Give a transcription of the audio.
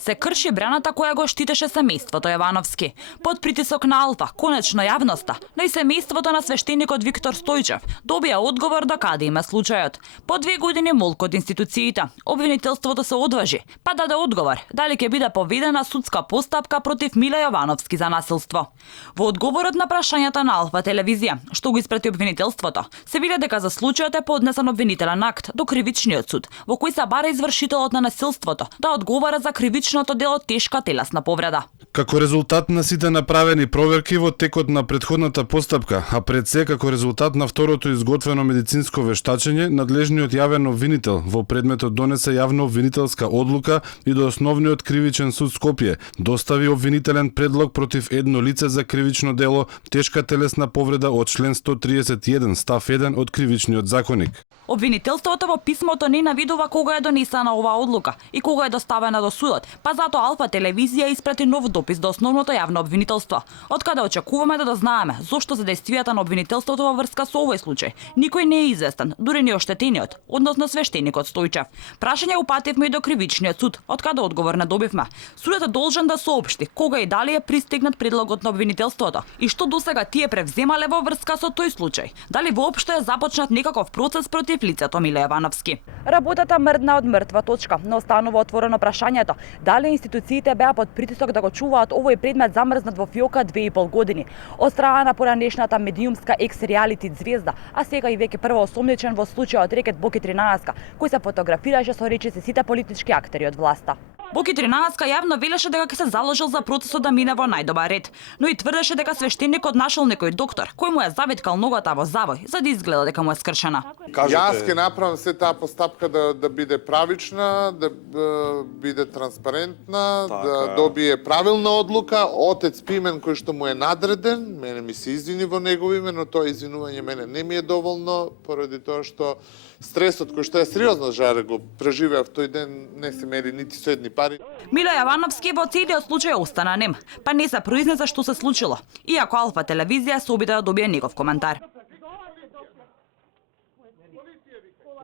Се крши браната која го штитеше семејството Јовановски. Под притисок на Алфа, конечно јавноста, но и семејството на свештеникот Виктор Стојчев добија одговор до каде има случајот. По 2 години молк од институциите, обвинителството се одважи, па даде одговор дали ќе биде поведена судска постапка против Миле Јовановски за насилство. Во одговорот на прашањата на Алфа телевизија, што го испрати обвинителството, се вели дека за случајот е поднесен обвинителен акт до кривичниот суд, во кој се бара извршителот на насилството да одговара за кривичното дело тешка телесна повреда. Како резултат на сите направени проверки во текот на претходната постапка, а пред се како резултат на второто изготвено медицинско вештачење, надлежниот јавен обвинител во предметот донесе јавно обвинителска одлука и до Основниот кривичен суд Скопје достави обвинителен предлог против едно лице за кривично дело тешка телесна повреда од член 131 став 1 од Кривичниот законник. Обвинителството во писмото не навидува кога е донесена оваа одлука и кога е доставена до судот, па затоа Алфа телевизија испрати нов допис до Основното јавно обвинителство, од каде очекуваме да дознаеме зошто за действијата на обвинителството во врска со овој случај никој не е известен, дури ни оштетениот, односно свештеникот Стојчев. Прашање упативме и до Кривичниот суд, од каде одговор не добивме. Судот е должен да соопшти кога и дали е пристигнат предлогот на обвинителството и што досега тие превземале во врска со тој случај. Дали воопшто е започнат некаков процес против лицето Миле Јовановски. Работата мрдна од мртва точка, но останува отворено прашањето дали институциите беа под притисок да го чуваат овој предмет замрзнат во фиока 2,5 години. Од страна на поранешната медиумска екс-реалити звезда, а сега и веќе првоосомничен во случајот рекет Боки 13, кој се фотографираше со речиси сите политички актери од власта. Боки 13 јавно велеше дека ќе се заложил за процесот да мине во најдобар ред, но и тврдеше дека свештеникот нашол некој доктор кој му е завиткал ногата во завој за да изгледа дека му е скршена. Јас ќе направам се таа постапка да биде правична, да биде транспарентна, да добие правилна одлука. Отец Пимен кој што му е надреден, мене ми се извини во негово име, но тоа извинување мене не ми е доволно поради тоа што стресот кој што е сериозно жаре го преживеав тој ден не се мери нити со едни пари. Миле Јовановски во целиот случај остана нем, па не се произнесе што се случило, иако Алфа телевизија се обиде да добие негов коментар.